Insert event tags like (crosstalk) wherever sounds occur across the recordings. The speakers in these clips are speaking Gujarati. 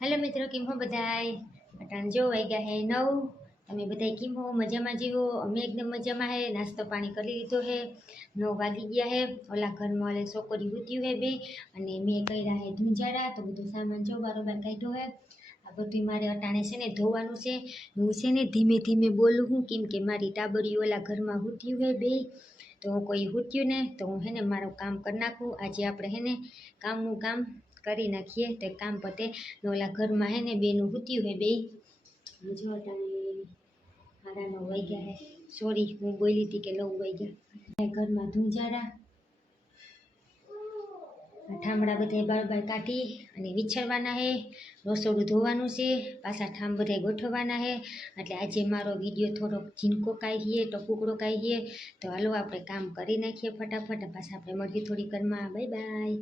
હેલો મિત્રો, કેમ હો બધાય? અટાણ જો વાગ્યા હે નવ. તમે બધા કેમ મજામાં જીવો અમે એકદમ મજામાં હે. નાસ્તો પાણી કરી લીધો હે. નવ વાગી ગયા હે. ઓલા ઘરમાં ઓલે છોકરી ઉત્યું હે બે. અને મેં કર્યા હે ધુંજારા. તો બધું સામાન જો બારોબાર કાઢ્યો હે. આ બધું મારે અટાણે છે ને ધોવાનું છે. હું છે ને ધીમે ધીમે બોલું હું, કેમ કે મારી ટાબરી ઓલા ઘરમાં હુત્યું હે બે. તો હું કોઈ હુત્યું ને તો હું હે ને મારું કામ કરી નાખું. આજે આપણે હે ને કામનું કામ કરી નાખીએ તો કામ પતે. ઓલા ઘરમાં હે ને બેનું હૂત્યું હે બે જો અટાણે મારા નવ વાગ્યા હે. સોરી હું બોલી હતી કે નવ વાગ્યા ઘરમાં આ ઠામડા બધા બાર બાર કાઢી અને વિછળવાના હે. રસોડું ધોવાનું છે. પાછા ઠામ બધા ગોઠવવાના હે. એટલે આજે મારો વીડિયો થોડોક ઝીણકો કાઢીએ ટપુકડો કાઢીએ તો હાલો આપણે કામ કરી નાખીએ ફટાફટ. પાછા આપણે મળીએ થોડી ઘરમાં. Bye bye.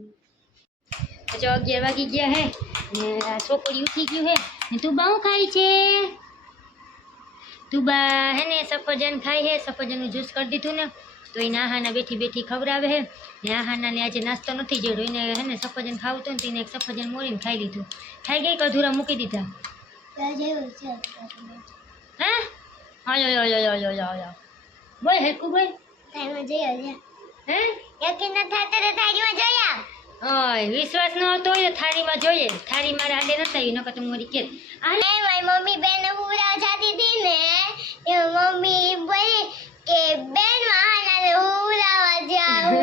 જો અગિયાર વાગી ગયા હે ને છોકરી ઉઠી ગયું હે ને તું બહુ ખાય છે. તું બા હે ને સફરજન ખાય હે સફરજનનું જ્યુસ કરી દીધું ને તો એ નાહાના બેઠી બેઠી ખવડાવે હે. ને આહાનાને આજે નાસ્તો નથી જડો એને હે ને સફરજન ખાવું હતું ને તેને એક સફરજન મોરીને ખાઈ લીધું. ખાઈ ગઈ અધૂરા મૂકી દીધા? હે? આયો આયો આયો આયો આયો બોલ હેકુ બોલ. હે? ઓય વિશ્વાસ ન હતો હોય થાળીમાં જોઈએ. થાળી મારા આડે નથી આવી નકર તો મોરી કે આ મમ્મી બેન હુરા જાતી હતી ને એ મમ્મી બોલી કે બેન વાહના હુરાવા જાઉં.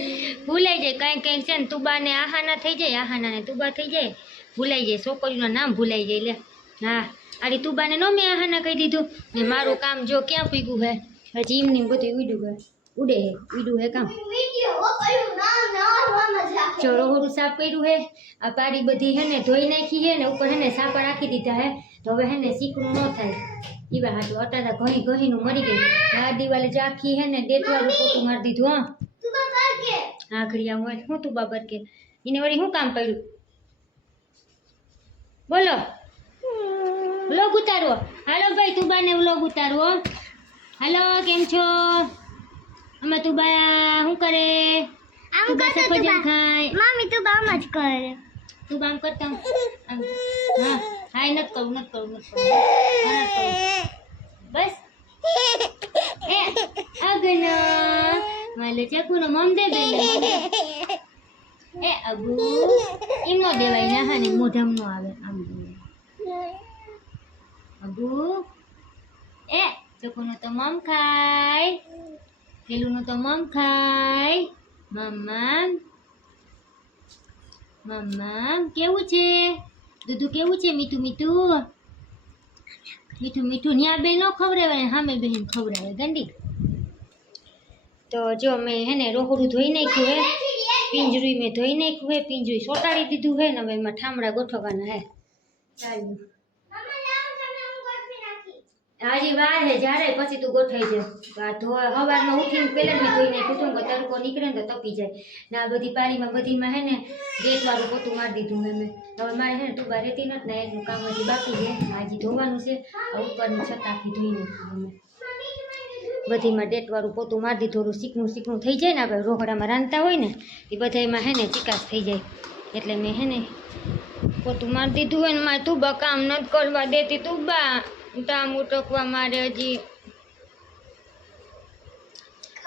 (laughs) ભૂલાઈ જાય કંઈક કંઈક છે ને તુબાને આહાના થઈ જાય આહાના ને તુબા થઈ જાય. ભૂલાઈ જાય છોકરીનું નામ ભૂલાઈ જાય લે. હા અરે તુબાને નો મેં આહાના કહી દીધું. ને મારું કામ જો ક્યાં પૂગ્યું હે? હજી એમની બધું ઉડ્યું હે ઉડે હે ઉડ્યું હે કામ વિડિયો કયું ના ના મજા જો રોહડું સાફ કર્યું હે? આ પાડી બધી હે ને ધોઈ નાખી હે ને ઉપર હે ને સાપા રાખી દીધા હે. તો હવે હે ને શીકણું ન થાય. ઈવા હાટું અટાડા ઘણી ઘણીનું મરી ગયું. આ દિવાલે જાખી હે ને ડેટવાળું પોતું મારી દીધું, હા. હા ઘડિયા હોય શું તું બાબર કે? એને વળી શું કામ પડ્યું બોલો. વ્લોગ ઉતારવો. હાલો ભાઈ તું બાને વ્લોગ ઉતારવો. હાલો, કેમ છો? અમે તું બા શું કરે? તું તું સફરજન ખાય. મમ્મી તું બામ જ કર. તું બામ કરતા હા હાય નત કરું નત કરું કરું. બસ. (laughs) એ અગના. માલે ચકુનો મમ દે દે એ અબુ એમ દેવાય ના હા ને નો આવે. આમ અબુ એ ચકુનો તો મમ ખાય. પેલુંનું તો મમ ખાય. મમ્મા? મમ્મા, કેવું છે? દૂધું કેવું છે? મીઠું મીઠું? મીઠું મીઠું. ન્યા બેન ન ખવડાવે સામે બેન ખવડાવે, ગંડી. તો જો મેં હે ને રોહડું ધોઈ નાખ્યું હે, પિંજરું મેં ધોઈ નાખ્યું હે, પિંજરું સોટાડી દીધું હે, ને હવે એમાં ઠામડા ગોઠવવાના હે. ચાલ્યું હાજી વાર હે, જ્યારે પછી તું ગોઠાઈ જાય સવારમાં ઉઠીને પહેલા ધોઈને મેં ધોઈ નાખ્યું હતું કે તડકો નીકળે ને તો તપી જાય. ને આ બધી પાણીમાં બધીમાં હે ને, ગેટ વાળું પોતું મારી દીધું મેં હવે મારે હે ને ટૂંકા રહેતી નથી ને, એનું કામ હજી બાકી છે. હજી ધોવાનું છે ઉપરની છત ધોઈને બધીમાં ડેટ વાળું પોતું મારી દીધું શીકણું શીકણું થઈ જાય ને, આપણે રોહડામાં રાંધતા હોય ને, એ બધામાં હે ને, ચિકાસ થઈ જાય. એટલે મેં હે ને, પોતું મારી દીધું હોય ને, મારે તુબા કામ નથી કરવા દેતી તુબા ટામ ઉટકવા મારે હજી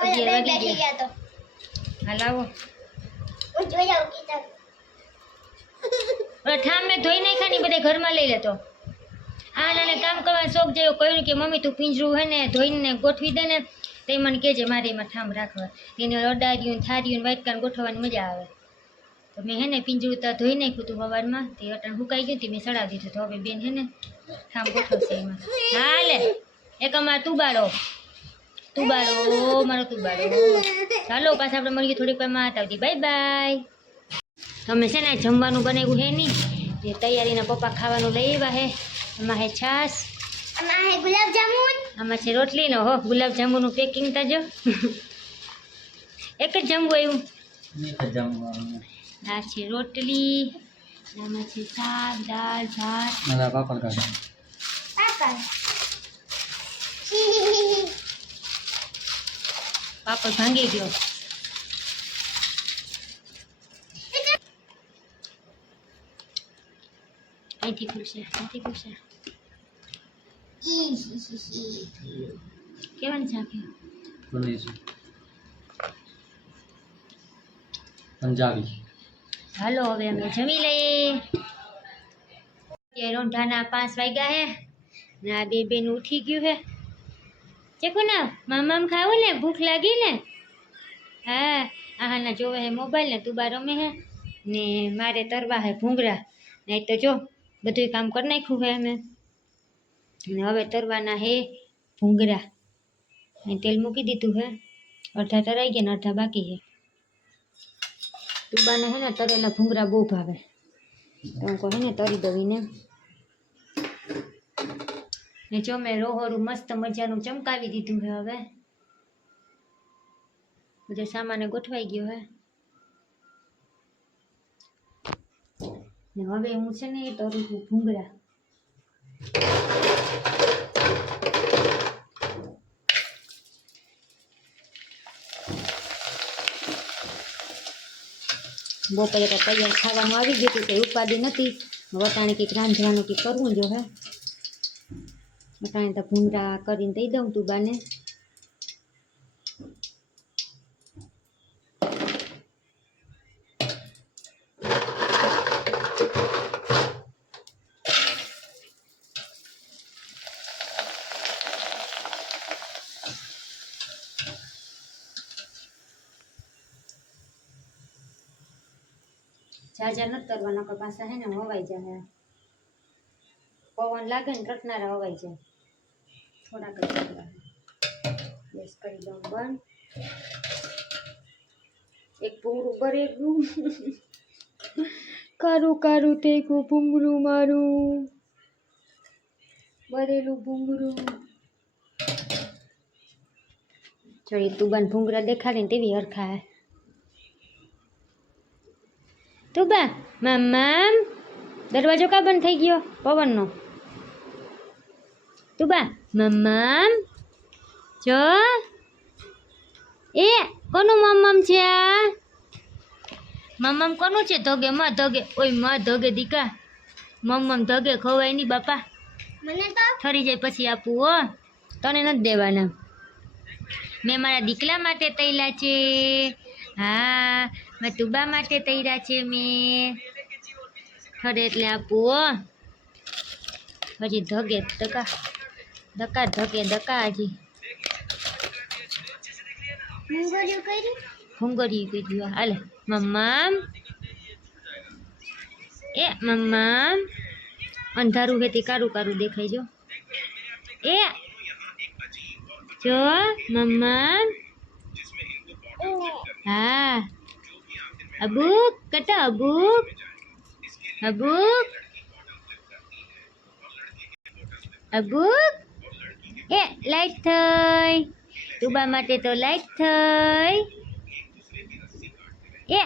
અગિયાર વાગી બેઠી ગયા. ગયા તો. હાલ આવો હું જોઈ જાઉં કીધા હવે ઠામે ધોઈ નાખ્યા ને બધા ઘરમાં લઈ લેતો. આ નાને કામ કરવા શોખ જેવો કહ્યું કે મમ્મી તું પિંજરું હે ને ધોઈને ગોઠવી દે ને. તે મને કહેજે મારે એમાં ઠામ રાખવા. એને અડાર્યું થાર્યું ને વાટકાને ગોઠવવાની મજા આવે. તો મેં હે ને પિંજરું તો ધોઈ નાખ્યું હતું સવારમાં તે અટણ હુકાઈ ગયું તે મેં સડાવી દીધું તો હવે બેન હે ને ઠામ ગોઠવશે એમાં. હાલે એક અમાર તુબાડો. તુબાડો મારો તુબાડો. ચાલો પાછા આપણે મળીએ થોડીક વારમાં આવતી બાય બાય. તમે છે ને જમવાનું બનાવ્યું હે નહીં જે તૈયારીના પપ્પા ખાવાનું લઈ આવ્યા હે. એમાં હે છાશ. અને હે ગુલાબ આમાં છે રોટલીનો હો ગુલાબ જાંબુનું પેકિંગ તાજો. (laughs) એક જ જમવું આવ્યું. આ છે રોટલી અને આમાં છે શાક દાળ ભાત પાપા પાપડ ભાંગી ગયો અહીંથી ખુલશે અહીંથી ખુલશે ઈ હી હી હી. કેવાનું છે આખે પનીર પંજાબી હાલો, હવે અમે જમી લઈએ. રોંઢાના પાંચ વાગ્યા હે ને આ બે બેન ઉઠી ગયું હે. ચેકો ના મામામ ખાવું ને? ભૂખ લાગી ને? હા, આહાના જોવે હે મોબાઈલ ને, તું બાર રમે હે? ને મારે તરવા હે ભૂંગરા નહીં તો જો બધું કામ કરી નાખ્યું હે અમે. ને હવે તરવાના હે ભૂંગરા તેલ મૂકી દીધું હે. અડધા તરાઈ ગયા ને અડધા બાકી હે. તુબાને હે ને તરેલા ભૂંગરા બહુ ભાવે. તો હું કહે ને તરી દવીને ને જો મેં રોહરું મસ્ત મજાનું ચમકાવી દીધું છે હવે. બધો સામાને ગોઠવાઈ ગયો હે. ને હવે હું છે ને એ તરું છું ભૂંગરા બપોરે તો તૈયાર ખાવાનું આવી ગયું હતું, કંઈ ઉપાધિ નથી. વટાણી કંઈક રાંધવાનું કંઈક કરવું જો હે. વટાણી તો ભૂંગળા કરીને દઈ દઉં તું બાને. ઝાઝા નથી કરવાના કે પાછા હે ને હવાઈ જાય. પવન લાગે ને રટનારા હવાઈ જાય. થોડાક જ કરવા. ગેસ કરી દઉં બંધ. એક પૂરું ભરેલું કારું કારું થઈ ગયું ભૂંગળું મારું. ભરેલું ભૂંગળું. જોઈ તું બન ભૂંગળા દેખાડીને તેવી હરખા હે. તું બા મમ્મા દરવાજો કા બંધ થઈ ગયો? પવનનો. તું બા મમ્મા જો. એ કોનું મમ્મમ છે આ? મમ્મમ કોનું છે? ધોગે માં ધોગે. ઓયમાં ધોગે દીકા. મમ્મમ ધોગે ખવાય નહીં બાપા. મને તો? ઠરી જાય પછી આપવું હો. તને નથી દેવાના. મેં મારા દીકલા માટે તૈલા છે. હા મેં તુબા માટે તૈયાર છે મેં ખરે એટલે આપવું હો. હજી ધગે ધકા ધકા ધકે ધકા હજી. મુંગોર્યું કર્યું ભૂંગળીયું હાલે. મમ્મા એ મમ્મા અંધારું હેતી કારું કારું દેખાય જો. એ. જો મમ્મા હા. અબુક કટા અબુક અબુક અબુક એ લાઈટ થઈ તુબા માટે તો લાઈટ થઈ એ